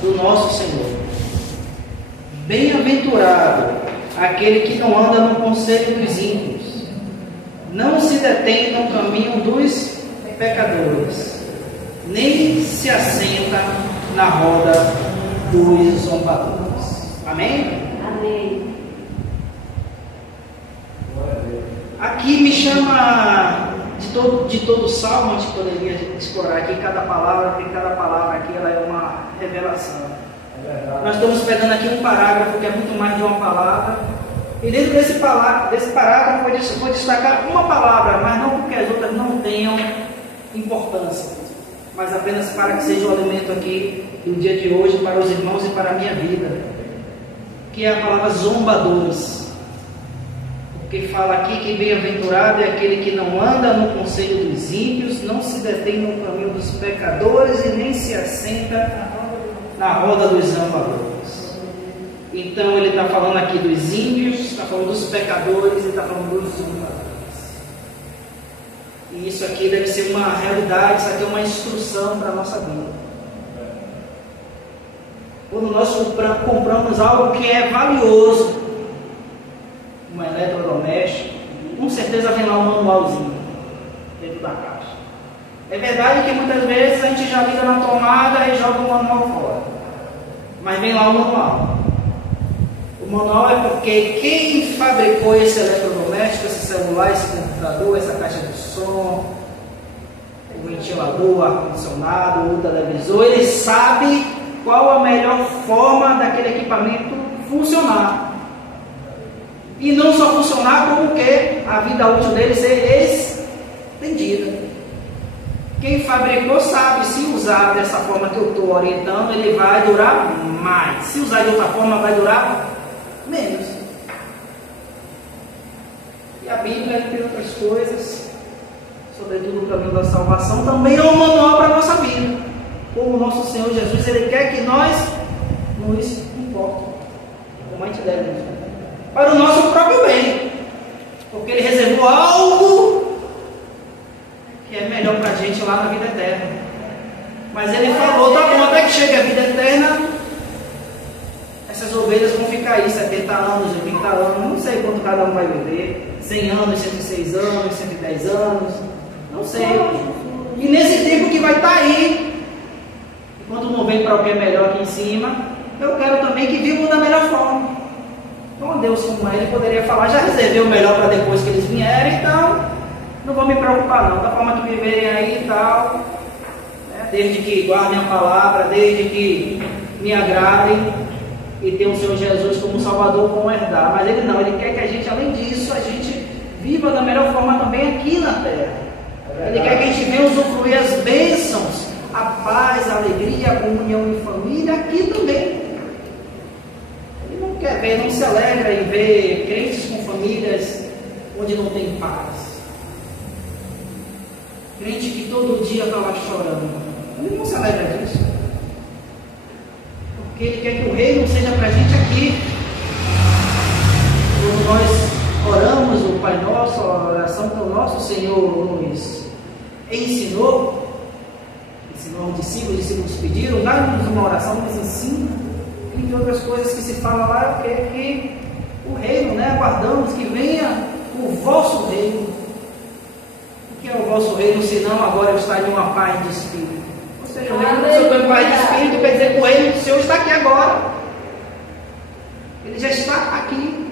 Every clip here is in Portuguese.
do nosso Senhor. Bem-aventurado aquele que não anda no conselho dos ímpios, não se detém no caminho dos pecadores, nem se assenta na roda dos zombadores. Amém? Amém. Aqui me chama de todo o salmo. A gente poderia explorar aqui cada palavra, porque cada palavra aqui ela é uma revelação. Nós estamos pegando aqui um parágrafo que é muito mais de uma palavra, e dentro desse parágrafo vou destacar uma palavra, mas não porque as outras não tenham importância, mas apenas para que seja o alimento aqui do dia de hoje para os irmãos e para a minha vida, que é a palavra zombadores. Porque fala aqui que bem-aventurado é aquele que não anda no conselho dos ímpios, não se detém no caminho dos pecadores e nem se assenta na roda dos zombadores. Então ele está falando aqui dos ímpios, está falando dos pecadores e está falando dos zombadores. E isso aqui deve ser uma realidade, isso aqui é uma instrução para a nossa vida. Quando nós compramos algo que é valioso, um eletrodoméstico, com certeza vem lá um manualzinho dentro da caixa. É verdade que muitas vezes a gente já liga na tomada e joga o manual fora, mas vem lá o manual. O manual é porque quem fabricou esse eletrodoméstico, esse celular, esse computador, essa caixa de som, o ventilador, o ar-condicionado, o televisor, ele sabe qual a melhor forma daquele equipamento funcionar. E não só funcionar, como que a vida útil dele ser estendida. Quem fabricou sabe, se usar dessa forma que eu estou orientando, ele vai durar mais. Se usar de outra forma, vai durar menos. E a Bíblia, entre outras coisas, sobretudo o caminho da salvação, também é um manual para a nossa vida. Como o nosso Senhor Jesus, Ele quer que nós nos importemos, como a gente deve nos importar, para o nosso próprio bem, porque Ele reservou algo que é melhor para a gente lá na vida eterna. Mas Ele falou, tá bom, até que chegue a vida eterna, essas ovelhas vão ficar aí 70 anos, 80 anos, não sei quanto cada um vai viver, 100 anos, 106 anos, 110 anos, não sei. E nesse tempo que vai estar aí, enquanto não vem para o que é melhor aqui em cima, eu quero também que vivam da melhor forma. Então Deus, como Ele poderia falar, já reservei o melhor para depois que eles vierem, então não vou me preocupar não, da forma que viverem aí e tal, né? Desde que guardem a palavra, desde que me agradem e tenham o Senhor Jesus como Salvador, como herdar. Mas Ele não, Ele quer que a gente, além disso, a gente viva da melhor forma também aqui na terra. Ele quer que a gente venha usufruir as bênçãos, a paz, a alegria, a comunhão em família aqui também. Quer ver, não se alegra em ver crentes com famílias onde não tem paz. Crente que todo dia está lá chorando. Ele não se alegra disso. Porque Ele quer que o reino seja para a gente aqui. Quando nós oramos o Pai Nosso, a oração que o nosso Senhor nos ensinou aos discípulos, os discípulos pediram, dá-nos uma oração, nos ensina. Entre outras coisas que se fala lá, é que o reino, né, aguardamos que venha o vosso reino. O que é o vosso reino, senão agora eu estar em uma paz de espírito? Ou seja, o reino do Senhor está em paz de espírito, quer dizer que o reino do Senhor está aqui agora. Ele já está aqui.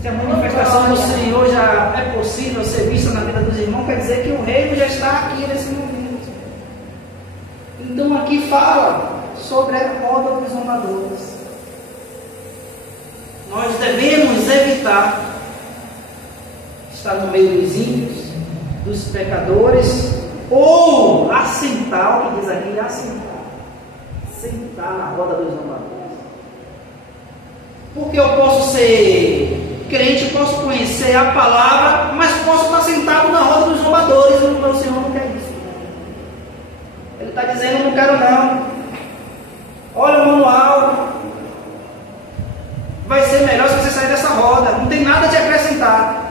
Se a manifestação do Senhor já é possível ser vista na vida dos irmãos, quer dizer que o reino já está aqui nesse momento. Então aqui fala sobre a roda dos zombadores. Nós devemos evitar estar no meio dos ímpios, dos pecadores, ou assentar, o que diz aqui, assentar, sentar na roda dos zombadores. Porque eu posso ser crente, posso conhecer a palavra, mas posso estar sentado na roda dos zombadores, e o meu Senhor não quer isso. Ele está dizendo, não quero não. Olha o manual, vai ser melhor se você sair dessa roda, não tem nada de acrescentar.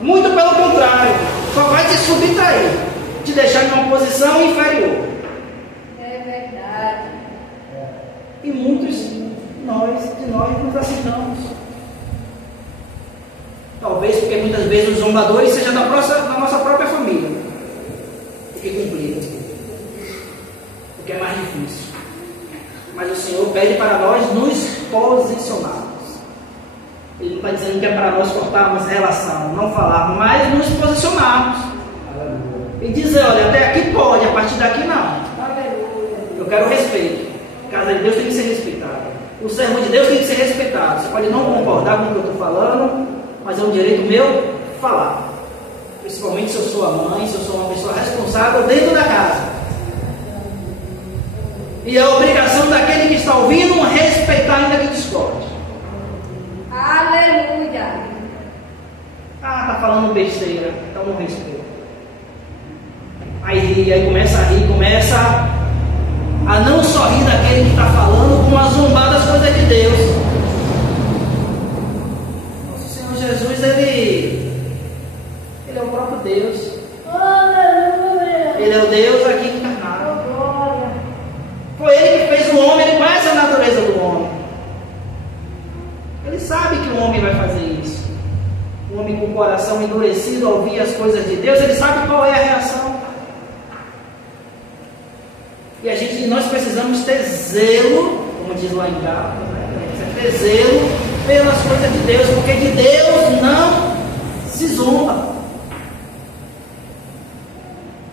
Muito pelo contrário, só vai te subtrair, te deixar em uma posição inferior. E muitos de nós nos aceitamos. Talvez porque muitas vezes os zombadores sejam da nossa própria família. Porque complica. Porque é mais difícil. Mas o Senhor pede para nós nos posicionarmos. Ele não está dizendo que é para nós cortarmos relação, não falarmos, mas nos posicionarmos. E dizer, olha, até aqui pode, a partir daqui não. Eu quero respeito. A casa de Deus tem que ser respeitada. O servo de Deus tem que ser respeitado. Você pode não concordar com o que eu estou falando, mas é um direito meu falar. Principalmente se eu sou a mãe, se eu sou uma pessoa responsável dentro da casa. E a obrigação daquele que está ouvindo respeitar ainda que discorde. Aleluia! Ah, tá falando besteira, então não respeito. Aí ri, aí começa a rir, começa a não só rir daquele que está falando, como a zombar das coisas de Deus. Nosso Senhor Jesus, Ele é o próprio Deus. Aleluia! Ele é o Deus aqui encarnado. Foi Ele que fez o homem, Ele conhece a natureza do homem. Ele sabe que o homem vai fazer isso. O homem com o coração endurecido ao ouvir as coisas de Deus, ele sabe qual é a reação. E nós precisamos ter zelo, como diz lá em Gálatas, né? Ter zelo pelas coisas de Deus, porque de Deus não se zomba.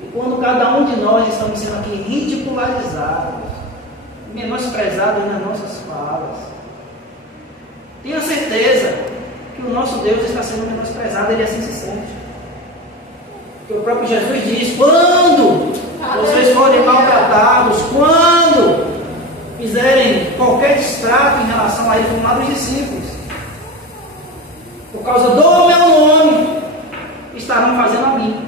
E quando cada um de nós estamos sendo aqui ridicularizados, menosprezados nas nossas falas, tenha certeza que o nosso Deus está sendo menosprezado, Ele assim se sente. Porque o próprio Jesus diz, quando vocês forem maltratados, quando fizerem qualquer distrato em relação a Ele, como lá dos discípulos, por causa do meu nome, estarão fazendo a mim.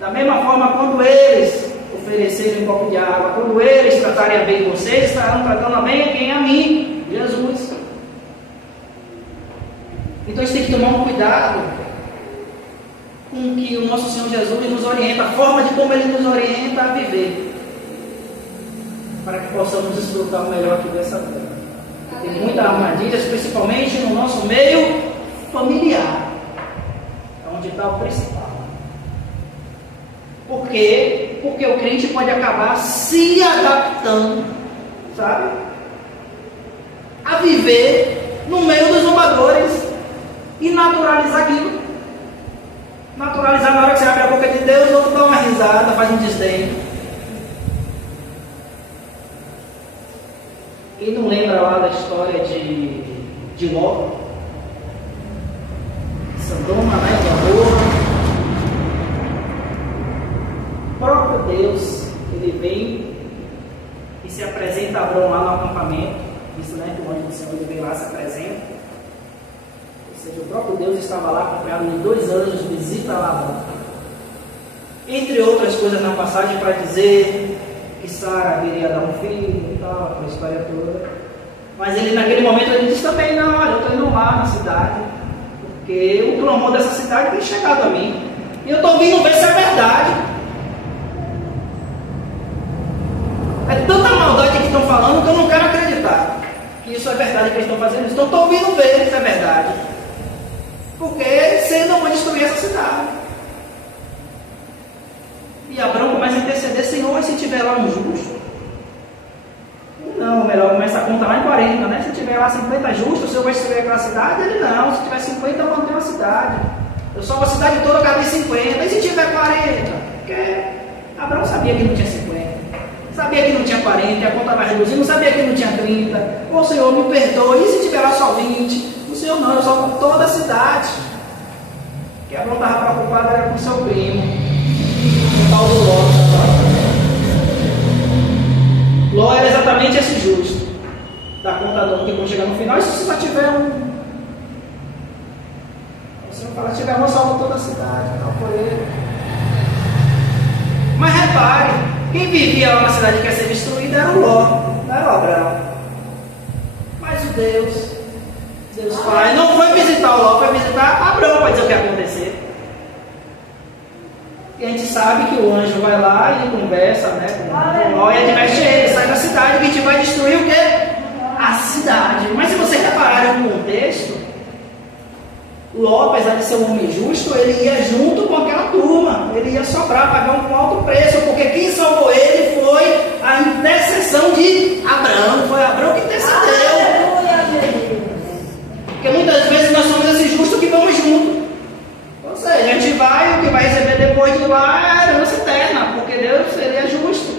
Da mesma forma, quando eles oferecerem um copo de água, quando eles tratarem bem vocês, estarão tratando bem a quem? A mim, Jesus. Então a gente tem que tomar um cuidado com que o nosso Senhor Jesus nos orienta, a forma de como Ele nos orienta a viver, para que possamos desfrutar o melhor aqui dessa vida. Tem muitas armadilhas, principalmente no nosso meio familiar, é onde está o principal. Por quê? Porque o crente pode acabar se adaptando, sabe? A viver no meio dos zombadores e naturalizar aquilo. Naturalizar na hora que você abre a boca de Deus, o outro dá uma risada, faz um desdém. Quem não lembra lá da história de Ló? Sodoma, né? Gomorra. O próprio Deus, Ele vem e se apresenta a Abrão lá no acampamento. Isso, né? Que o anjo do Senhor, ele vem lá, se apresenta. Ou seja, o próprio Deus estava lá acompanhado de 2 anjos, visita lá Abrão. Entre outras coisas na passagem, para dizer que Sara viria dar um filho e tal, aquela história toda. Mas ele, naquele momento, ele disse também, não, olha, eu estou indo lá na cidade, porque o clamor dessa cidade tem chegado a mim. E eu estou vindo ver se é verdade. É tanta maldade que estão falando que eu não quero acreditar que isso é verdade, que eles estão fazendo isso. Então estou vindo ver se é verdade. Porque você não vai destruir essa cidade. E Abrão começa a interceder, Senhor, se tiver lá um justo. Não, melhor começa a contar lá em 40, né? Se tiver lá 50 justos, o Senhor vai destruir aquela cidade? Ele não, se tiver 50, eu mantenho a cidade. Eu só a cidade toda, eu cadê 50? E se tiver 40? Porque Abrão sabia que não tinha 50. Sabia que não tinha 40, a conta vai reduzir, não sabia que não tinha 30. Ô Senhor, me perdoe, e se tiver lá só 20? O Senhor não, eu só com toda a cidade. Que Abrão estava preocupado era com seu primo, o tal do Ló. Ló era exatamente esse justo. Da conta do que quando chegar no final, e se só tiver um. O Senhor fala, se tiver um, eu salvo toda a cidade, tal por ele. Mas repare, quem vivia lá na cidade que ia ser destruída era o Ló, não era o Abraão. Mas o Deus fala, não foi visitar o Ló, foi visitar Abraão para dizer o que ia acontecer. E a gente sabe que o anjo vai lá e conversa, né, com o Ló e adverte ele, sai da cidade. cidade, que a gente vai destruir o quê? A cidade. Mas se você reparar no contexto, Ló, apesar de ser um homem justo, ele ia junto com aquela turma, ele ia sobrar, pagar um alto preço, porque quem salvou ele foi a intercessão de Abraão, foi Abraão que intercedeu. Porque muitas vezes nós somos esse justo que vamos junto. Ou seja, a gente vai, o que vai receber depois de lá é a herança eterna, porque Deus, ele é justo.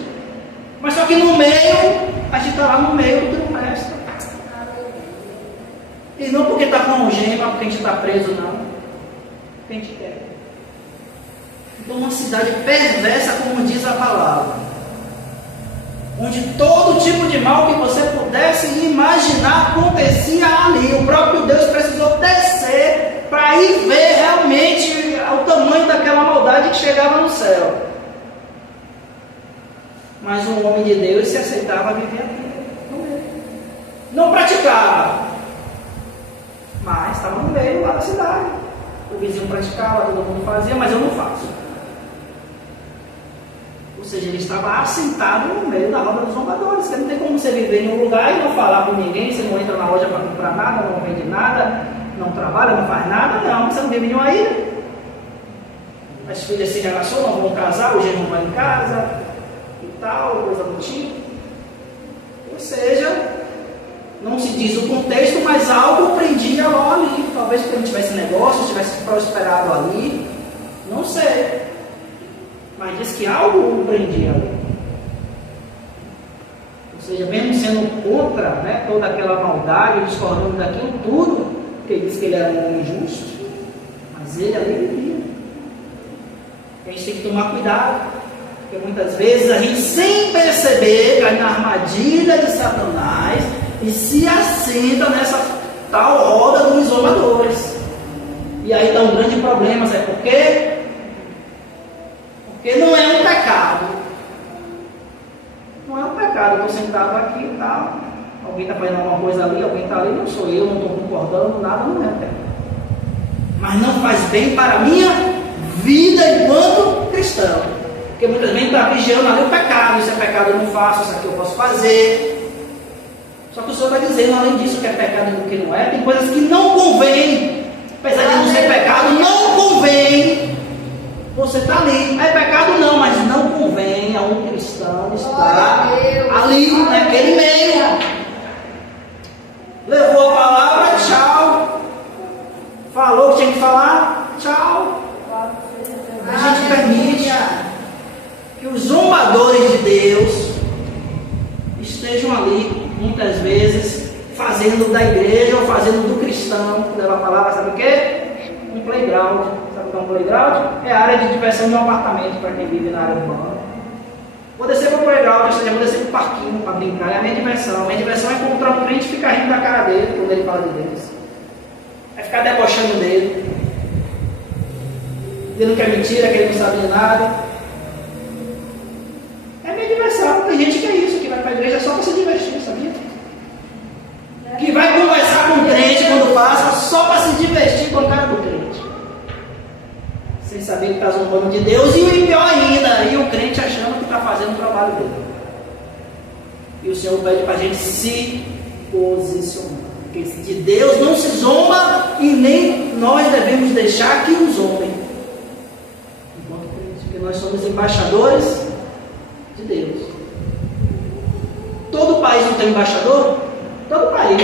Mas só que no meio, a gente está lá no meio do que não presta. E não porque está com algema, porque a gente está preso, não. Porque a gente quer. Então, uma cidade perversa, como diz a palavra, onde todo tipo de mal que você pudesse imaginar acontecia ali. O próprio Deus precisou descer para ir ver realmente o tamanho daquela maldade que chegava no céu. Mas um homem de Deus se aceitava viver aquilo. Não praticava, mas estava no meio lá da cidade. O vizinho praticava, todo mundo fazia, mas eu não faço. Ou seja, ele estava assentado no meio da roda dos zombadores. Porque não tem como você viver em um lugar e não falar com ninguém. Você não entra na loja para comprar nada, não vende nada, não trabalha, não faz nada. Não, você não vive em uma ilha. As filhas se relacionam, vão casar, o genro vai em casa e tal, coisa do tipo. Ou seja, não se diz o contexto, mas algo prendia Ló ali. Talvez porque ele tivesse negócio, tivesse prosperado ali. Não sei. Mas diz que algo o prendia ali. Ou seja, mesmo sendo contra, né, toda aquela maldade, discordando daquilo tudo, porque ele disse que ele era um homem justo, mas ele ali vivia. A gente tem que tomar cuidado, porque muitas vezes a gente, sem perceber, cai na armadilha de Satanás e se assenta nessa tal roda dos zombadores. E aí dá um grande problema, sabe por quê? Porque não é um pecado. Não é um pecado. Eu estou sentado aqui e tal. Alguém está fazendo alguma coisa ali, alguém está ali, não sou eu, não estou concordando, nada, não é um pecado. Mas não faz bem para a minha vida enquanto cristão. Porque muitas vezes está vigiando ali o pecado. Isso é pecado, eu não faço, isso aqui eu posso fazer. Só que o Senhor está dizendo, além disso, que é pecado e o que não é, tem coisas que não convém. Apesar de não ser pecado, não convém. Você está ali, é pecado não, mas não convém a um cristão estar ali, naquele meio. Levou a palavra, tchau. Falou que tinha que falar, tchau. A gente permite que os zombadores de Deus estejam ali, muitas vezes, fazendo da igreja ou fazendo do cristão, leva a palavra, sabe o quê? Um playground. Sabe o que é um playground? É a área de diversão de um apartamento para quem vive na área urbana. Vou descer para o playground, ou seja, vou descer para o parquinho para brincar. É a minha diversão. A minha diversão é encontrar um crente e ficar rindo da cara dele quando ele fala de Deus. É ficar debochando dele. Dizendo que é mentira, que ele não sabe de nada. É a minha diversão. Tem gente que é isso, que vai para a igreja só para se divertir, sabia? Que vai conversar com o crente quando passa só para se divertir com a cara do crente. Sem saber que está zombando de Deus e pior ainda, e o crente achando que está fazendo o trabalho dele. E o Senhor pede para a gente se posicionar. Porque de Deus não se zomba e nem nós devemos deixar que o zombem. Enquanto crente, porque nós somos embaixadores de Deus. Todo país não tem embaixador? Todo país.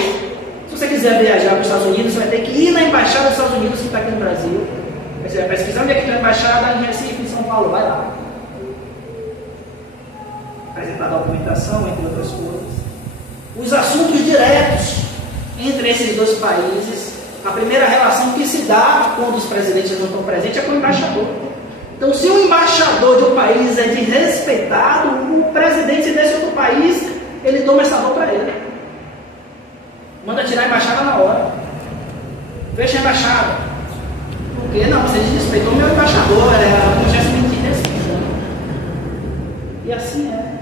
Se você quiser viajar para os Estados Unidos, você vai ter que ir na embaixada dos Estados Unidos que está aqui no Brasil. Você vai pesquisar onde é que tem a embaixada em Recife, em São Paulo, vai lá. Apresentar documentação, entre outras coisas. Os assuntos diretos entre esses dois países, a primeira relação que se dá quando os presidentes não estão presentes é com o embaixador. Então, se o embaixador de um país é desrespeitado, o presidente desse outro país, ele toma essa dor para ele. Manda tirar a embaixada na hora. Fecha a embaixada. Por quê? Não, você desrespeitou meu embaixador, é um gesto de desrespeito. E assim é.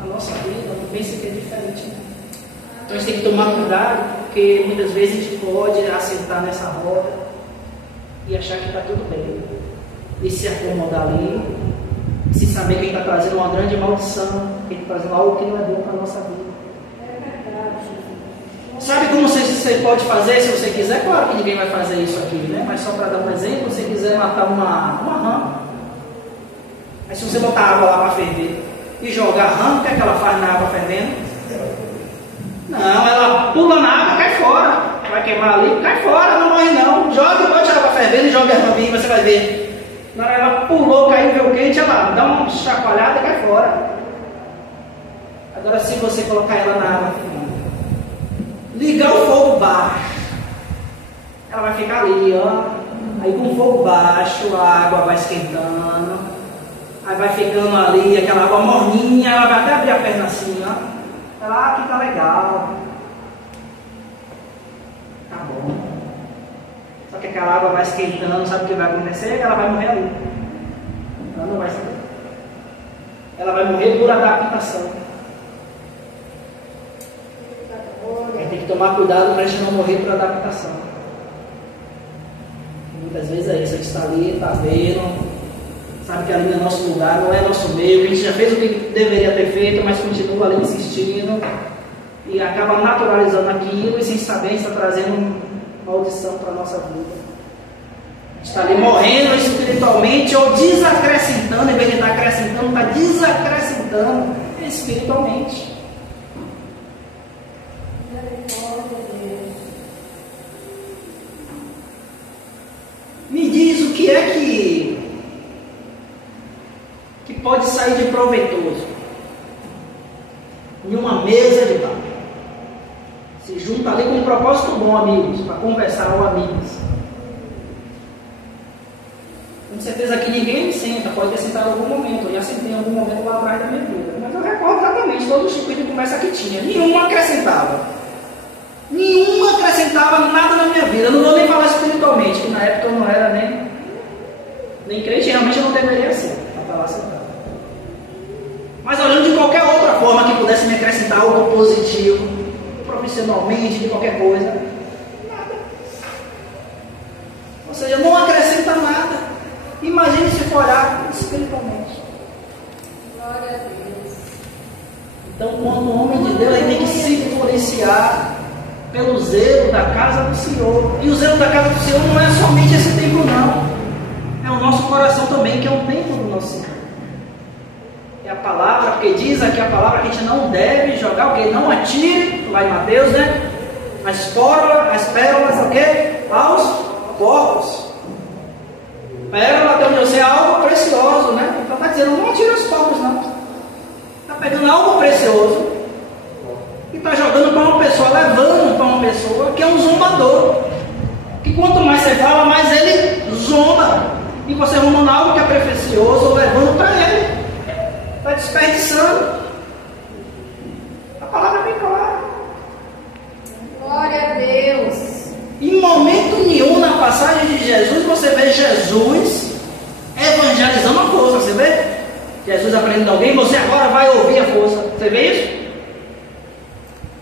A nossa vida não pensa que é diferente. Então a gente tem que tomar cuidado, porque muitas vezes a gente pode assentar nessa roda e achar que está tudo bem. E se acomodar ali sem saber que ele está trazendo uma grande maldição, que ele está trazendo algo que não é bom para a nossa vida. Sabe como você pode fazer se você quiser? Claro que ninguém vai fazer isso aqui, né? Mas só para dar um exemplo, se você quiser matar uma rã, mas se você botar água lá para ferver e jogar a rã, o que é que ela faz na água fervendo? Não, ela pula na água, cai fora. Vai queimar ali, cai fora, não morre não. Joga, bote a água fervendo e joga a rã, você vai ver. Na hora ela pulou, caiu, veio quente, ela dá uma chacoalhada e cai fora. Agora se você colocar ela na água fervendo, ligar o fogo baixo, ela vai ficar ali, ó. Aí com o fogo baixo, a água vai esquentando, aí vai ficando ali aquela água morninha, ela vai até abrir a perna assim, ó. Ela, aqui tá legal, tá bom. Só que aquela água vai esquentando, sabe o que vai acontecer? Ela vai morrer ali. Ela não vai saber. Ela vai morrer por adaptação. Tem que tomar cuidado para a gente não morrer por adaptação. Muitas vezes é isso, a gente está ali, está vendo, sabe que ali não é nosso lugar, não é nosso meio, que a gente já fez o que deveria ter feito, mas continua ali insistindo e acaba naturalizando aquilo e sem saber está trazendo maldição para a nossa vida. A gente está ali morrendo espiritualmente ou desacrescentando, em vez de estar acrescentando, está desacrescentando espiritualmente. Me diz o que é que pode sair de proveitoso em uma mesa de bar. Se junta ali com um propósito bom, amigos, para conversar ou amigas. Com certeza que ninguém senta, pode ter sentado em algum momento, eu já sentei em algum momento lá atrás da minha vida, mas eu recordo exatamente todo o tipo de conversa que tinha, nenhuma acrescentava nada na minha vida. Eu não vou nem falar espiritualmente, que na época eu não era nem crente, realmente eu não deveria ser, para estar lá sentado. Mas olhando de qualquer outra forma que pudesse me acrescentar algo positivo, profissionalmente, de qualquer coisa, nada. Ou seja, não acrescenta nada. Imagine se for olhar espiritualmente. Glória a Deus. Então, quando o homem de Deus, ele tem que se policiar pelo zelo da casa do Senhor. E o zelo da casa do Senhor não é somente esse templo, não. É o nosso coração também, que é um templo do nosso Senhor. É a palavra, porque diz aqui a palavra que a gente não deve jogar o que? Não atire, lá em Mateus, né? As pérolas, o que? Aos porcos. Pérola, até onde eu sei, é algo precioso, né? Então está dizendo, não atire os porcos, não. Está pegando algo precioso e está jogando para uma pessoa, levando para uma pessoa que é um zombador. Que quanto mais você fala, mais ele zomba. E você arrumando algo que é precioso, levando para ele. Está desperdiçando. A palavra é bem clara. Glória a Deus. Em momento nenhum na passagem de Jesus, você vê Jesus evangelizando a força. Você vê? Jesus aprendendo alguém, você agora vai ouvir a força. Você vê isso?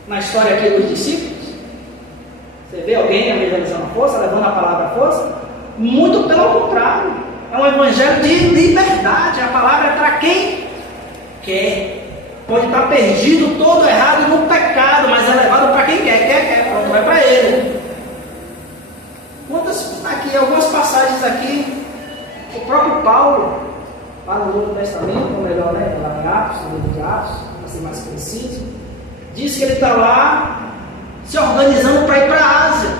Na história aqui dos discípulos. Você vê alguém evangelizando a força, levando a palavra à força? Muito pelo contrário. É um evangelho de liberdade. A palavra é para quem quer. Pode estar perdido, todo errado no pecado, mas é levado para quem quer. Pronto, vai para ele. Aqui, algumas passagens aqui, o próprio Paulo, lá no Novo Testamento, ou melhor, né, lá em Atos, no livro de Atos, para ser mais preciso, diz que ele está lá se organizando para ir para a Ásia.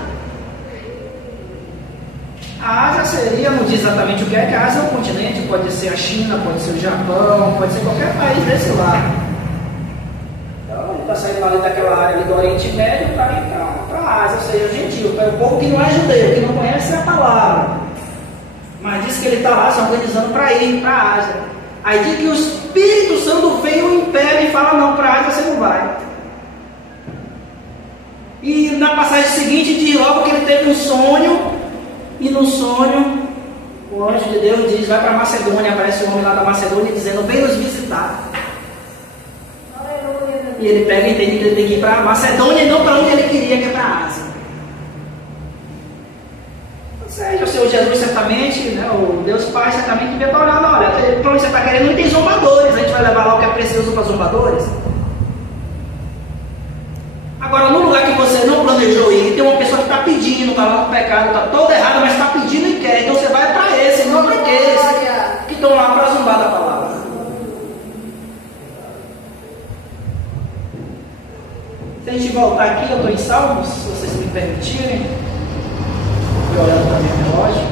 A Ásia seria, não diz exatamente o que é, que a Ásia é um continente, pode ser a China, pode ser o Japão, pode ser qualquer país desse lado. Então ele está saindo ali daquela área ali do Oriente Médio para ir para a Ásia, ou seja, gentil, para o povo que não é judeu, que não conhece a palavra. Mas diz que ele está lá se organizando para ir para a Ásia. Aí diz que o Espírito Santo veio em pé e fala, não, para a Ásia você não vai. E na passagem seguinte diz logo que ele teve um sonho, e no sonho o anjo de Deus diz, vai para Macedônia, aparece um homem lá da Macedônia dizendo, vem nos visitar. E ele pega e entende que ele tem que ir para Macedônia e não para onde ele queria, que é para a Ásia. Ou seja, o Senhor Jesus certamente né, o Deus Pai certamente devia estar olhando, olha, para onde você está querendo, não tem zombadores, a gente vai levar lá o que é precioso para zombadores. Agora, no lugar que você não planejou ir, tem uma pessoa que está pedindo, está lá no pecado, está todo errado, mas está pedindo e quer, então você vai para esse, não para aqueles que estão lá para zombar da palavra. Se a gente voltar aqui, eu estou em Salmos, se vocês me permitirem, estou olhando para meu relógio,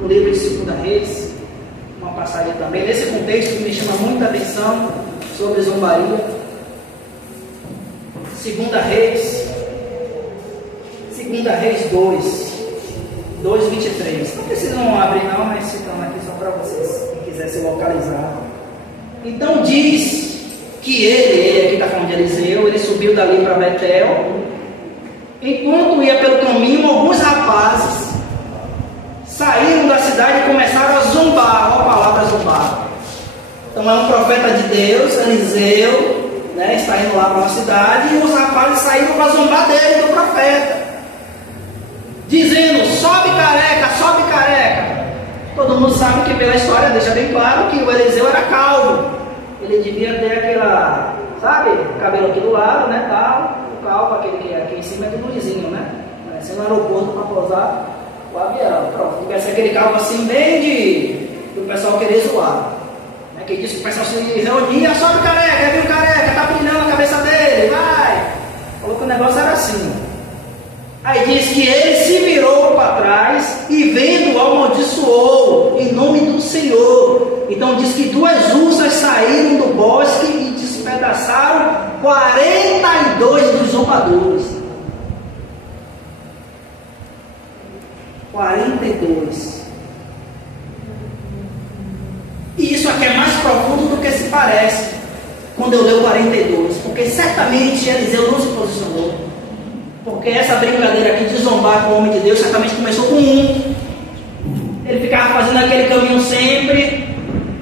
no livro de 2 Reis, uma passagem também, nesse contexto que me chama muita atenção sobre zombaria. 2 Reis 2, 23. Não precisam abrir não, mas citando aqui só para vocês, quem quiser se localizar. Então diz que ele aqui está falando de Eliseu, ele subiu dali para Betel. Enquanto ia pelo caminho, alguns rapazes saíram da cidade e começaram a zombar. Olha a palavra zombar. Então é um profeta de Deus, Eliseu, né, está indo lá para uma cidade, e os rapazes saíram para zombar dele, do profeta, dizendo: sobe careca, sobe careca. Todo mundo sabe que pela história deixa bem claro que o Eliseu era calvo. Ele devia ter aquela, sabe, cabelo aqui do lado, né, tal, o calvo, aquele que aqui em cima é de luzinho, né, parecendo um aeroporto para pousar o avião. Pronto, devia ser aquele calvo assim, bem do pessoal querer zoar. Que disse que o pessoal se reunia: sobe careca, viu careca, tá brilhando a cabeça dele, vai. Falou que o negócio era assim. Aí diz que ele se virou para trás e vendo, amaldiçoou em nome do Senhor. Então diz que 2 ursas saíram do bosque e despedaçaram 42 dos zombadores. 42. E isso aqui é mais profundo do que se parece quando eu leio 42, porque certamente Eliseu não se posicionou, porque essa brincadeira aqui de zombar com o homem de Deus certamente começou com um. Ele ficava fazendo aquele caminho sempre,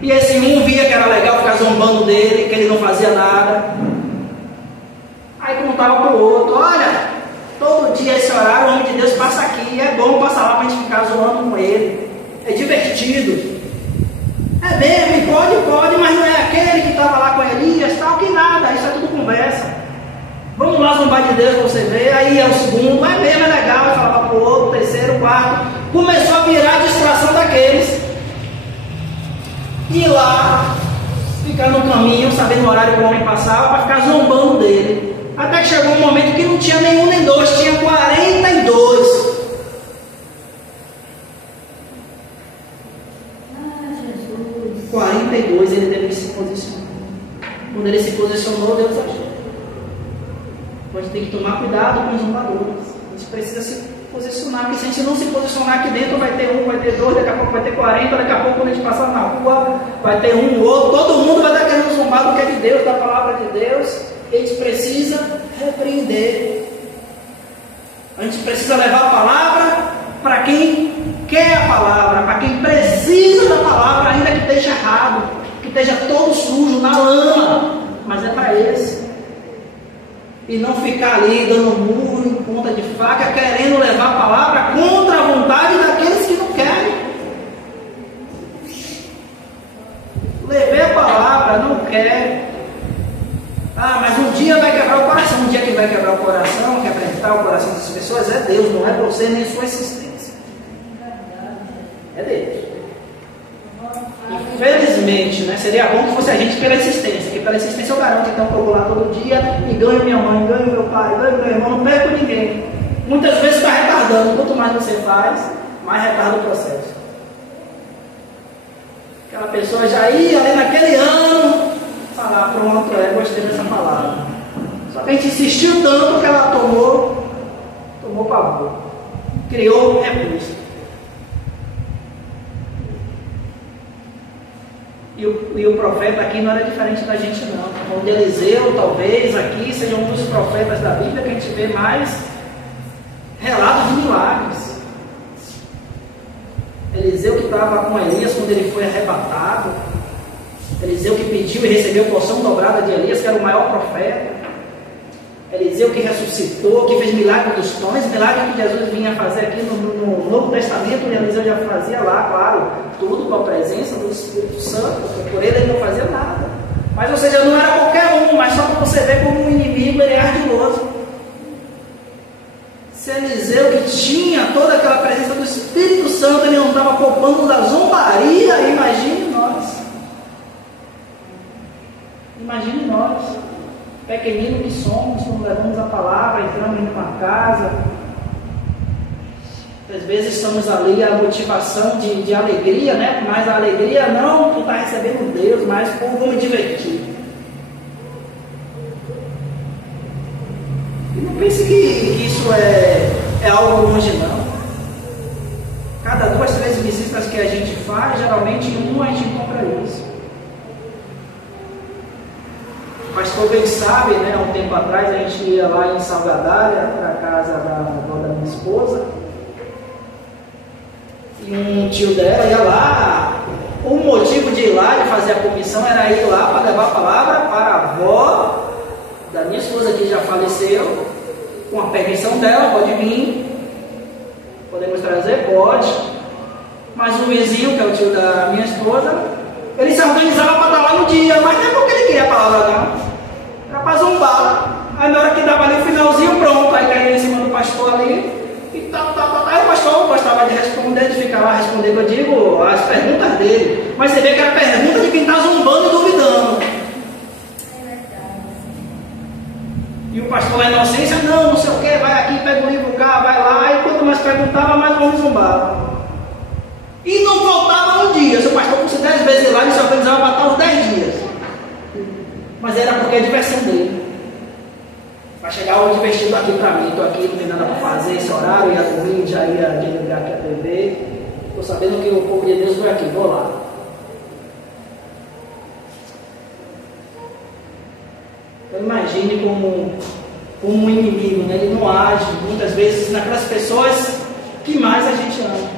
e esse um via que era legal ficar zombando dele, que ele não fazia nada. Aí contava para o outro: olha, todo dia esse horário o homem de Deus passa aqui, é bom passar lá para a gente ficar zoando com ele, é divertido. É mesmo, pode, mas não é aquele que estava lá com Elias, tal, que nada, isso é tudo conversa. Vamos lá zombar de Deus para você ver. Aí é o segundo, é mesmo, é legal, vai falar para o outro, terceiro, quarto. Começou a virar a distração daqueles. E lá, ficar no caminho, sabendo o horário que o homem passava, para ficar zombando dele. Até que chegou um momento que não tinha nenhum nem dois, tinha 42. 42, ele teve que se posicionar. Quando ele se posicionou, Deus achou. A gente tem que tomar cuidado com os zombadores. A gente precisa se posicionar, porque se a gente não se posicionar aqui dentro, vai ter um, vai ter dois, daqui a pouco vai ter 40, daqui a pouco quando a gente passar na rua, vai ter um, outro, todo mundo vai estar querendo zombar do que é de Deus, da palavra de Deus. A gente precisa repreender. A gente precisa levar a palavra para quem quer a palavra, para quem precisa da palavra, ainda que esteja errado, que esteja todo sujo, na lama, mas é para esse. E não ficar ali dando murro em ponta de faca, querendo levar a palavra contra a vontade daqueles que não querem. Levei a palavra, não quer. Ah, mas um dia vai quebrar o coração. Um dia que vai quebrar o coração, quebrar o coração das pessoas é Deus, não é você nem sua existência. É Deus. Infelizmente, né? Seria bom que fosse a gente pela existência, que pela existência eu garanto, então eu vou lá todo dia e ganho minha mãe, ganho meu pai, ganho meu irmão, não perco ninguém. Muitas vezes está retardando, quanto mais você faz, mais retarda o processo. Aquela pessoa já ia ali naquele ano falar: pronto, gostei dessa palavra. Só que a gente insistiu tanto que ela tomou pavor, criou repulsa. E o profeta aqui não era diferente da gente não. O de Eliseu, talvez, aqui seja um dos profetas da Bíblia que a gente vê mais relatos de milagres. Eliseu que estava com Elias quando ele foi arrebatado. Eliseu que pediu e recebeu porção dobrada de Elias, que era o maior profeta. Eliseu que ressuscitou, que fez milagre dos pães, milagre que Jesus vinha fazer aqui no Novo Testamento, e Eliseu já fazia lá, claro, tudo com a presença do Espírito Santo, porque por ele não fazia nada. Mas, ou seja, não era qualquer um, mas só para você ver como um inimigo ele é ardiloso. Se Eliseu, que tinha toda aquela presença do Espírito Santo, ele não estava poupando da zombaria, imagine nós. Imagine nós, pequenino que somos, quando levamos a palavra, entramos em uma casa. Às vezes estamos ali, a motivação de alegria, né? Mas a alegria não, tu está recebendo Deus, mas vou me divertir. E não pense que isso é algo longe, não. Cada 2, 3 visitas que a gente faz, geralmente em uma a gente encontra isso. O pastor bem sabe, né? Há um tempo atrás a gente ia lá em Salgadária, para a casa da minha esposa. E um tio dela ia lá. O motivo de ir lá, de fazer a comissão, era ir lá para levar a palavra para a avó da minha esposa, que já faleceu. Com a permissão dela, pode vir. Podemos trazer? Pode. Mas o vizinho, que é o tio da minha esposa, ele se organizava para dar lá no dia, mas não é porque ele queria a palavra, não. Era para zombar. Aí na hora que dava ali o finalzinho, pronto. Aí caiu em cima do pastor ali. E tal. Aí o pastor gostava de responder, de ficar lá respondendo, eu digo, as perguntas dele. Mas você vê que era a pergunta de quem está zombando e duvidando. E o pastor na inocência, não sei o que, vai aqui, pega o livro cá, vai lá. E quanto mais perguntava, mais o homem zombava. E não faltava um dia. Se o pastor fosse 10 vezes lá, ele se organizava para estar os 10 dias. Mas era porque é a diversão dele. Vai chegar hoje vestido aqui para mim, estou aqui, não tem nada para fazer, esse horário, ia dormir, já ia desligar aqui a TV. Estou sabendo que o povo de Deus foi aqui, vou lá. Então imagine como um inimigo, né? Ele não age muitas vezes naquelas pessoas que mais a gente ama.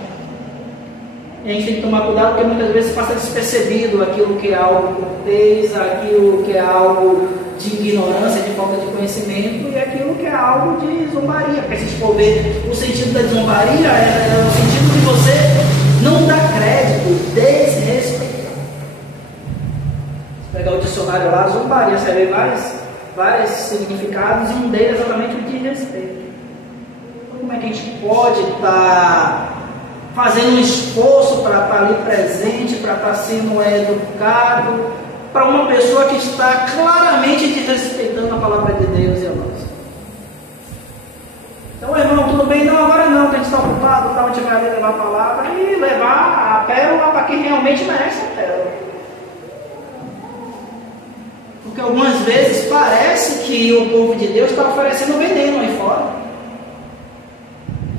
E a gente tem que tomar cuidado, porque muitas vezes passa despercebido aquilo que é algo cortês, aquilo que é algo de ignorância, de falta de conhecimento, e aquilo que é algo de zombaria. Porque se a gente for ver o sentido da zombaria, é o sentido de você não dar crédito, desrespeitar. Se pegar o dicionário lá, zombaria, você vai ver vários significados, e um deles é exatamente o de respeito. Então, como é que a gente pode estar fazendo um esforço para estar ali presente, para estar sendo educado, para uma pessoa que está claramente desrespeitando a palavra de Deus e a nossa? Então, irmão, tudo bem? Não, agora não, que a gente está ocupado, a gente vai levar a palavra e levar a pérola para quem realmente merece a pérola. Porque algumas vezes parece que o povo de Deus está oferecendo veneno aí fora.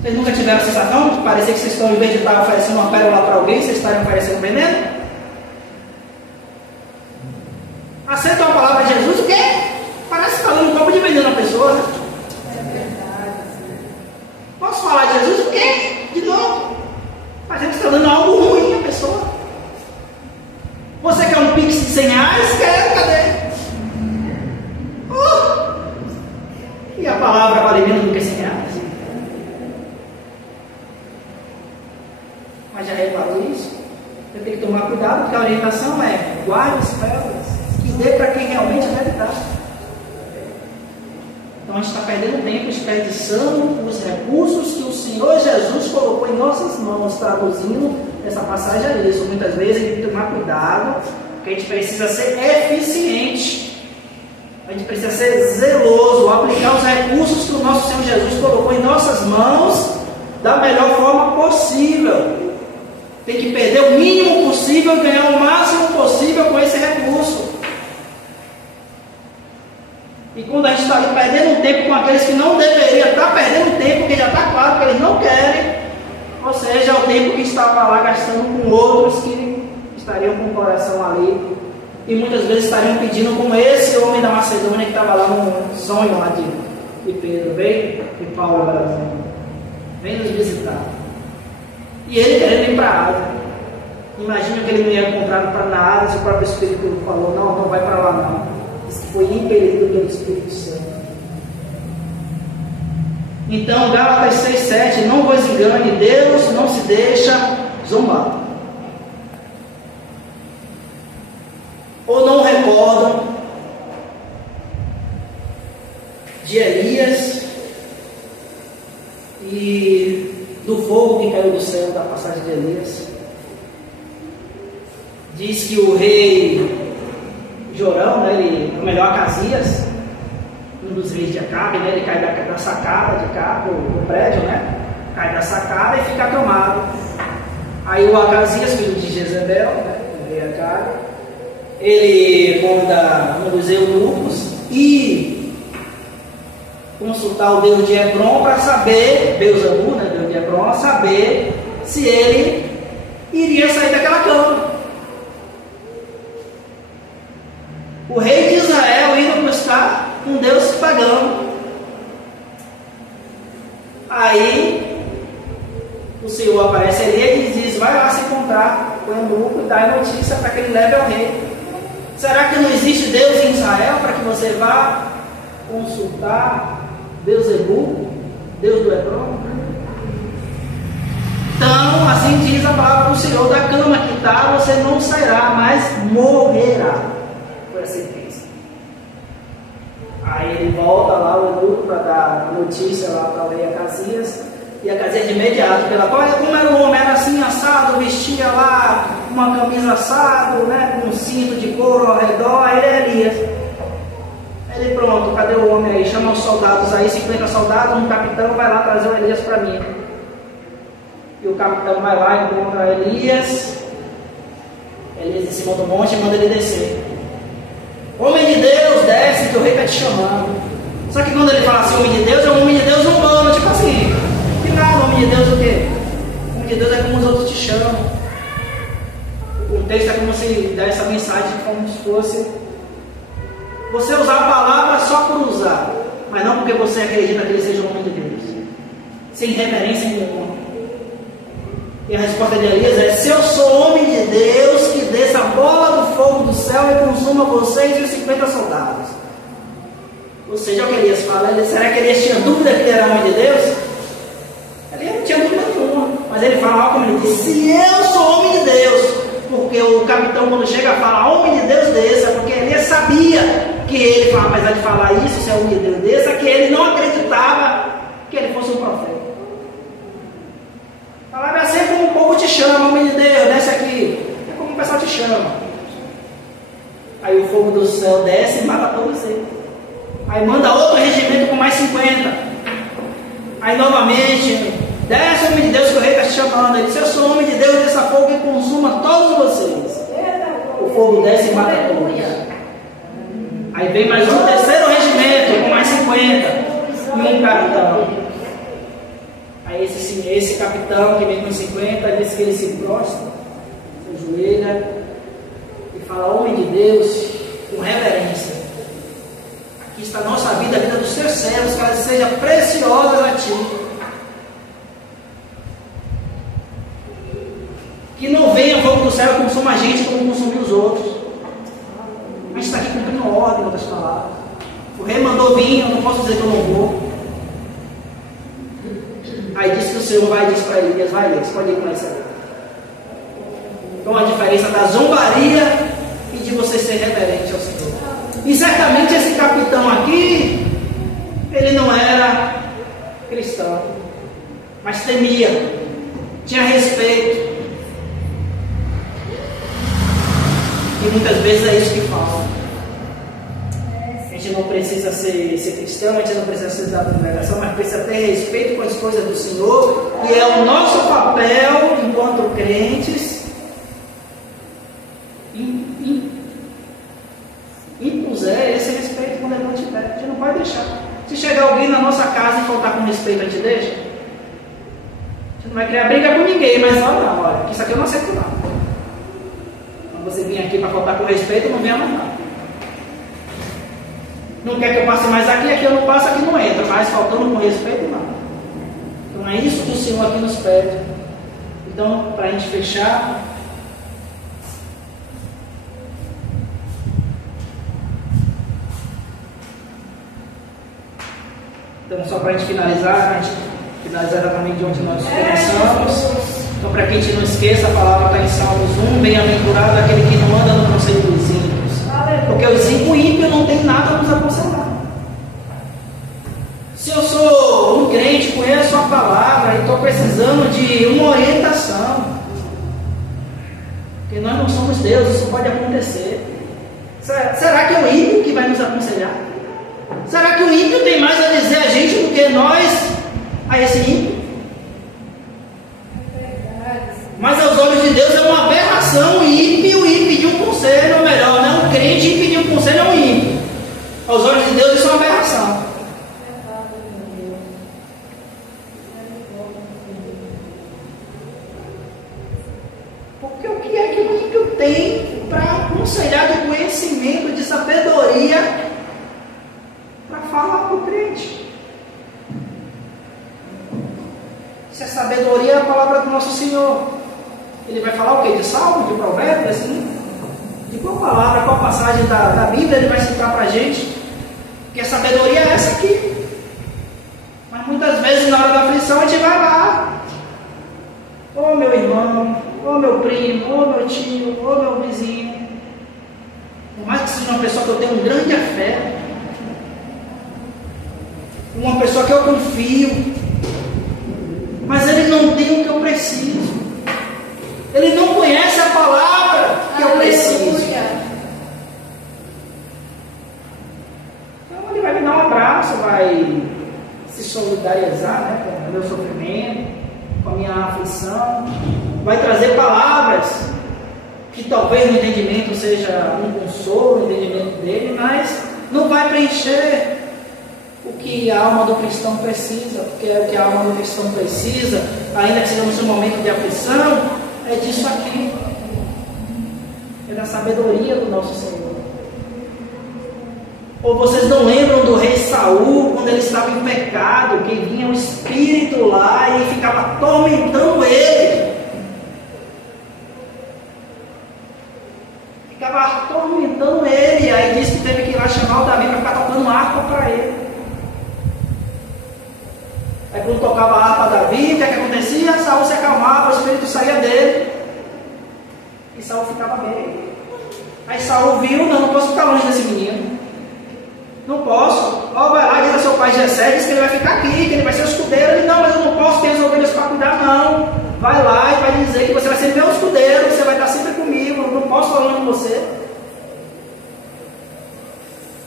Vocês nunca tiveram a sensação de parecer que vocês estão, em vez de estar oferecendo uma pérola para alguém, vocês estarem oferecendo veneno? Aceitam a palavra de Jesus, o quê? Parece que está dando um copo de veneno na pessoa, né? É verdade. Posso falar de Jesus, o quê? De novo. A gente está dando algo ruim à pessoa. Você quer um pix de 100 reais? Quero, cadê? E a palavra vale menos do que 100 reais? Mas já reparou isso? Você tem que tomar cuidado, porque a orientação é guarde as pérolas que dê para quem realmente deve dar. Então a gente está perdendo tempo, desperdiçando os recursos que o Senhor Jesus colocou em nossas mãos, traduzindo essa passagem a isso. Muitas vezes a gente tem que tomar cuidado, porque a gente precisa ser eficiente. A gente precisa ser zeloso, aplicar os recursos que o nosso Senhor Jesus colocou em nossas mãos da melhor forma possível. Tem que perder o mínimo possível e ganhar o máximo possível com esse recurso. E quando a gente está ali perdendo tempo com aqueles que não deveriam estar perdendo tempo, porque já está claro que eles não querem, ou seja, é o tempo que estava lá gastando com outros que estariam com o coração ali. E muitas vezes estariam pedindo, como esse homem da Macedônia que estava lá no sonho lá de Pedro, vem, e Paulo era assim, vem nos visitar. E ele querendo ir para a Ásia. Imagina que ele não ia encontrar para nada, se o próprio Espírito falou, não vai para lá não. Isso foi impelido pelo Espírito Santo. Então, Gálatas 6,7, não vos engane, Deus não se deixa zombar. Ou não recordam de Elias e do fogo que caiu do céu, da passagem de Elias? Diz que o rei Jorão, né, ou melhor, Acasias, um dos reis de Acabe, né, ele cai da sacada de cá, do prédio, né? Cai da sacada e fica acamado. Aí o Acasias, filho de Jezebel, né, o rei Acabe, ele manda um dos eunucos e consultar o Deus de Hebron para saber, Beuzebu, né, Deus de Hebron, saber se ele iria sair daquela cama. O rei de Israel indo buscar um Deus pagão. Aí o Senhor aparece ali e diz: vai lá se encontrar com o eunuco e dá a notícia para que ele leve ao rei. Será que não existe Deus em Israel para que você vá consultar Beuzebu, Deus do Hebron? Então, assim diz a palavra do Senhor: da cama que está você não sairá, mas morrerá. Foi a sentença. Aí ele volta lá, o eunuco, para dar notícia lá para o rei Acasias. E Acasias de imediato, pela olha como era o homem, era assim assado, vestia lá uma camisa assado, né, com um cinto de couro ao redor. Aí ele é Elias. Ele, pronto, cadê o homem aí? Chama os soldados aí, 50 soldados, um capitão, vai lá trazer o Elias para mim. E o capitão vai lá, encontra Elias em cima do monte e manda ele descer. Homem de Deus, desce que o rei está te chamando. Só que quando ele fala assim, homem de Deus, é um homem de Deus humano, tipo assim, que nada, homem de Deus o quê? Homem de Deus é como os outros te chamam. O texto é como se desse essa mensagem como se fosse você usar a palavra só por usar, mas não porque você acredita que ele seja um homem de Deus, sem reverência nenhuma. E a resposta de Elias é: se eu sou homem de Deus, que desça a bola do fogo do céu e consuma vocês e os 50 soldados. Ou seja, o que Elias fala, será que Elias tinha dúvida que ele era homem de Deus? Elias não tinha dúvida nenhuma, mas ele fala, como ele diz: se eu sou homem de Deus, porque o capitão quando chega fala, homem de Deus desça, porque Elias sabia que ele, apesar de falar isso, se é homem de Deus desça, que ele não acreditava que ele fosse um profeta. Falava assim como o povo te chama, homem de Deus, desce aqui. É como o pessoal te chama. Aí o fogo do céu desce e mata todos eles. Aí manda outro regimento com mais 50. Aí novamente, desce homem de Deus que o rei está te chamando. Ele diz: eu sou homem de Deus, desça fogo e consuma todos vocês. O fogo desce e mata todos. Aí vem mais um terceiro regimento com mais 50. E um capitão. Aí esse capitão que vem com 50, diz que ele se prostra, se ajoelha e fala: homem de Deus, com reverência, aqui está a nossa vida, a vida dos teus servos, que ela seja preciosa a ti. Que não venha fogo do céu e consuma a gente como consumiu os outros. A gente está aqui cumprindo ordem, em outras palavras. O rei mandou vir, eu não posso dizer que eu não vou. Aí diz que o Senhor vai e diz para Elias: vai, Elias, pode ir com essa. Então a diferença da zombaria e de você ser reverente ao Senhor. E certamente esse capitão aqui, ele não era cristão, mas temia, tinha respeito. E muitas vezes é isso que falta. A gente não precisa ser cristão, a gente não precisa ser da congregação, mas precisa ter respeito com as coisas do Senhor. E é o nosso papel, enquanto crentes, impuser esse respeito quando ele não tiver. A gente não pode deixar. Se chegar alguém na nossa casa e faltar com respeito, a gente deixa? A gente não vai criar briga com ninguém, mas olha, isso aqui eu não aceito não. Quando você vir aqui para faltar com respeito, não venha mais não. Não quer que eu passe mais aqui eu não passo, aqui não entra, mas faltando com respeito, não. Então é isso que o Senhor aqui nos pede. Então, para a gente fechar, Então, só para a gente finalizar exatamente de onde nós começamos. Então, para que a gente não esqueça, a palavra está em Salmos 1, bem-aventurado aquele que não anda no conselho dos ímpios. Porque o ímpio não tem nada a nos aconselhar. Se eu sou um crente, conheço a palavra e estou precisando de uma orientação, porque nós não somos Deus, isso pode acontecer. Será que é o ímpio que vai nos aconselhar? Será que o ímpio tem mais a dizer a gente do que nós a esse ímpio? Mas aos olhos de Deus é uma aberração o ímpio ir pedir um conselho, ou melhor, né? Um crente ir pedir um conselho a um ímpio. Aos olhos de Deus isso é uma aberração. Porque o que é que o ímpio tem para aconselhar de conhecimento, de sabedoria, para falar para o crente? Se a sabedoria é a palavra do nosso Senhor, ele vai falar o quê? De salmo, de provérbio, assim? De qual palavra, qual passagem da Bíblia ele vai citar para a gente? Porque a sabedoria é essa aqui. Mas muitas vezes na hora da aflição a gente vai lá. Ô meu irmão, ô meu primo, ô meu tio, ô meu vizinho. Por mais que seja uma pessoa que eu tenho um grande afeto, uma pessoa que eu confio, mas ele não tem o que eu preciso. Ele não conhece a palavra que eu preciso. Então ele vai me dar um abraço, vai se solidarizar, né, com o meu sofrimento, com a minha aflição, vai trazer palavras que talvez no entendimento seja um consolo, no entendimento dele, mas não vai preencher o que a alma do cristão precisa, porque o que a alma do cristão precisa, ainda que sejamos em um momento de aflição, é disso aqui, é da sabedoria do nosso Senhor. Ou vocês não lembram do rei Saul, quando ele estava em pecado, que vinha um espírito lá e ficava atormentando ele? Ficava atormentando ele, aí disse que teve que ir lá chamar o Davi para ficar tocando harpa para ele. Aí quando tocava a harpa Davi, o que acontecia? Saul se acalmava, o espírito saía dele e Saul ficava bem. Aí Saul viu, não posso ficar longe desse menino. Não posso. Ó, vai lá, diz a seu pai Jessé, diz que ele vai ficar aqui, que ele vai ser o escudeiro. Ele, não, mas eu não posso ter as ovelhas para cuidar, não. Vai lá e vai dizer que você vai ser meu escudeiro, você vai estar sempre comigo, eu não posso falar com você.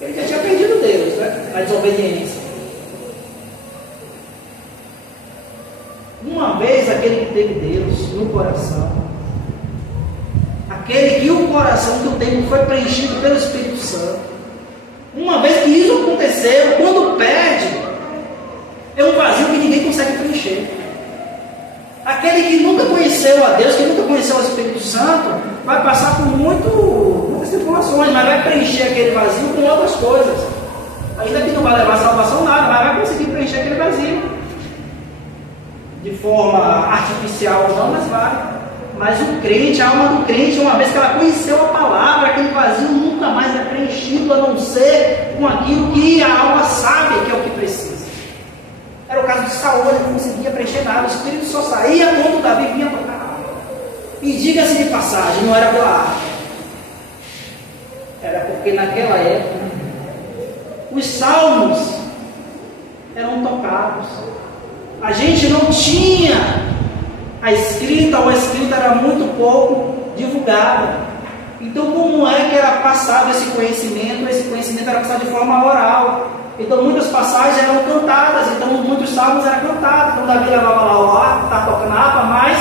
Ele já tinha perdido Deus, né? Na desobediência. Uma vez aquele que teve Deus no coração, aquele que o coração do tempo foi preenchido pelo Espírito Santo, uma vez que isso aconteceu, quando perde, é um vazio que ninguém consegue preencher. Aquele que nunca conheceu a Deus, que nunca conheceu o Espírito Santo, vai passar por muitas tribulações, mas vai preencher aquele vazio com outras coisas. Ainda que não vai levar a salvação nada, mas vai conseguir preencher aquele vazio. De forma artificial ou não, mas vai. Mas o crente, a alma do crente, uma vez que ela conheceu a palavra, aquele vazio nunca mais é preenchido, a não ser com aquilo que a alma sabe que é o que precisa. Era o caso de Saul, ele não conseguia preencher nada, o Espírito só saía quando Davi vinha tocar. E diga-se de passagem, não era pela arte, era porque naquela época os salmos eram tocados. A gente não tinha a escrita, ou a escrita era muito pouco divulgada. Então, como é que era passado esse conhecimento? Esse conhecimento era passado de forma oral. Então, muitas passagens eram cantadas. Então, muitos salmos eram cantados. Então, Davi levava lá o arco, estava tocando a harpa, mas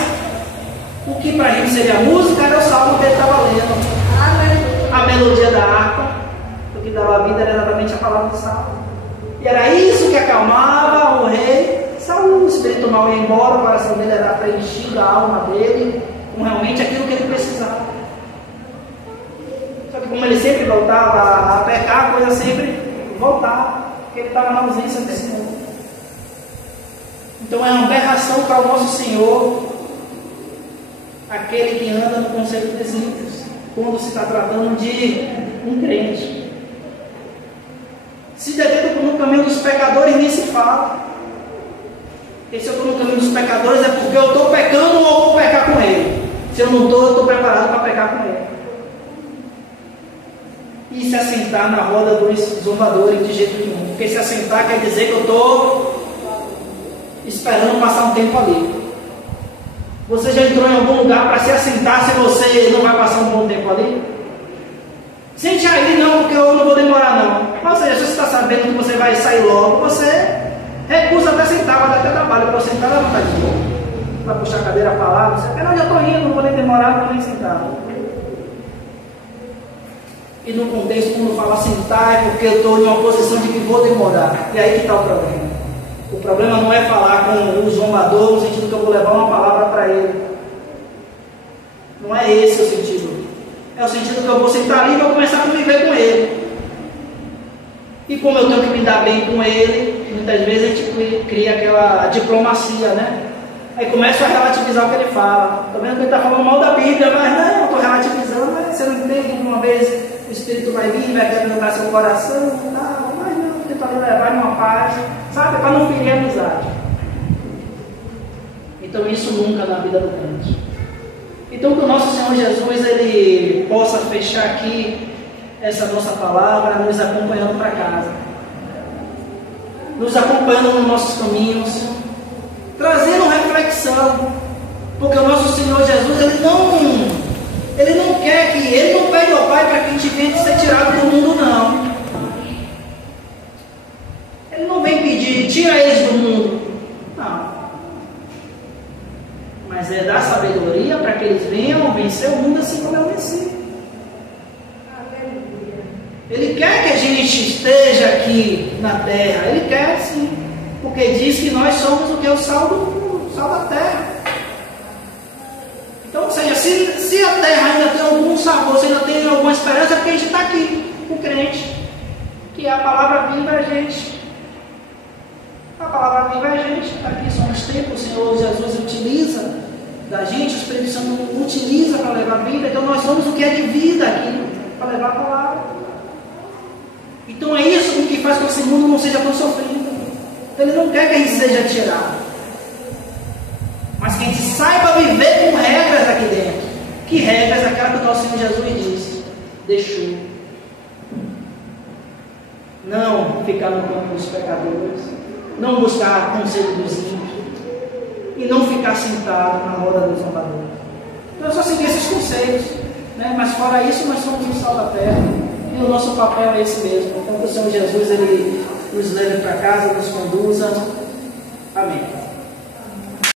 o que para a gente seria a música era o salmo que ele estava lendo. A melodia da harpa, o que dava vida era exatamente a palavra do salmo. E era isso que acalmava o rei Saul. O espírito mal ia embora, o coração dele era preenchido, a alma dele, com realmente aquilo que ele precisava. Só que como ele sempre voltava a pecar, a coisa sempre voltava, porque ele estava na ausência do Senhor. Então é uma aberração para o nosso Senhor, aquele que anda no conselho dos ímpios, quando se está tratando de um crente. Se detendo no caminho dos pecadores, pecadores nem se fala. Porque se eu estou no caminho dos pecadores é porque eu estou pecando ou vou pecar com ele. Se eu não estou, eu estou preparado para pecar com ele. E se assentar na roda dos zombadores de jeito nenhum. Porque se assentar quer dizer que eu estou esperando passar um tempo ali. Você já entrou em algum lugar para se assentar se você não vai passar um bom tempo ali? Sente aí não, porque eu não vou demorar não. Ou seja, se você está sabendo que você vai sair logo, você recusa até sentar, vai dar até trabalho para sentar, dá vontade de ir. Vai puxar a cadeira para lá, você quer, não, já estou indo, não vou nem demorar, não vou nem sentar. E no contexto, quando fala sentar, é porque eu estou em uma posição de que vou demorar. E aí que está o problema. O problema não é falar com o zombador no sentido que eu vou levar uma palavra para ele. Não é esse o sentido. É o sentido que eu vou sentar ali e vou começar a conviver com ele. E como eu tenho que me dar bem com ele, muitas vezes a gente cria aquela diplomacia, né? Aí começa a relativizar o que ele fala. Estou vendo que ele está falando mal da Bíblia, mas não, estou relativizando, mas você não entende que uma vez o Espírito vai vir, vai quebrar seu coração, tá? Mas não, tenta levar em uma paz, sabe? Para não ferir a amizade. Então isso nunca na vida do crente. Então que o nosso Senhor Jesus, ele possa fechar aqui essa nossa palavra, nos acompanhando para casa. Nos acompanhando nos nossos caminhos, trazendo reflexão. Porque o nosso Senhor Jesus, ele não quer que, ele não pede ao Pai para que a gente venha ser tirado do mundo, não. Ele não vem pedir, tira eles do mundo. Não. Mas é dar sabedoria para que eles venham vencer o mundo assim como eu venci. Ele quer que a gente esteja aqui na terra. Ele quer sim. Porque diz que nós somos o que? O sal da terra. Então, ou seja, se a terra ainda tem algum sabor, se ainda tem alguma esperança, é porque a gente está aqui, o crente. Que é a palavra viva a gente. A palavra viva a gente. Aqui somos templos, o Senhor Jesus utiliza da gente, o Espírito Santo utiliza para levar a vida. Então nós somos o que é de vida aqui, para levar a palavra. Então é isso que faz com que esse mundo não seja tão sofrido. Ele não quer que a gente seja tirado, mas que a gente saiba viver com regras aqui dentro. Que regras? Aquela que o nosso Senhor Jesus disse, deixou. Não ficar no campo dos pecadores, não buscar conselho dos ímpios, e não ficar sentado na roda dos zombadores. Então é só seguir esses conselhos, né? Mas fora isso, nós somos o sal da terra. E o nosso papel é esse mesmo. Então que o Senhor Jesus, ele nos leve para casa, nos conduza. Amém.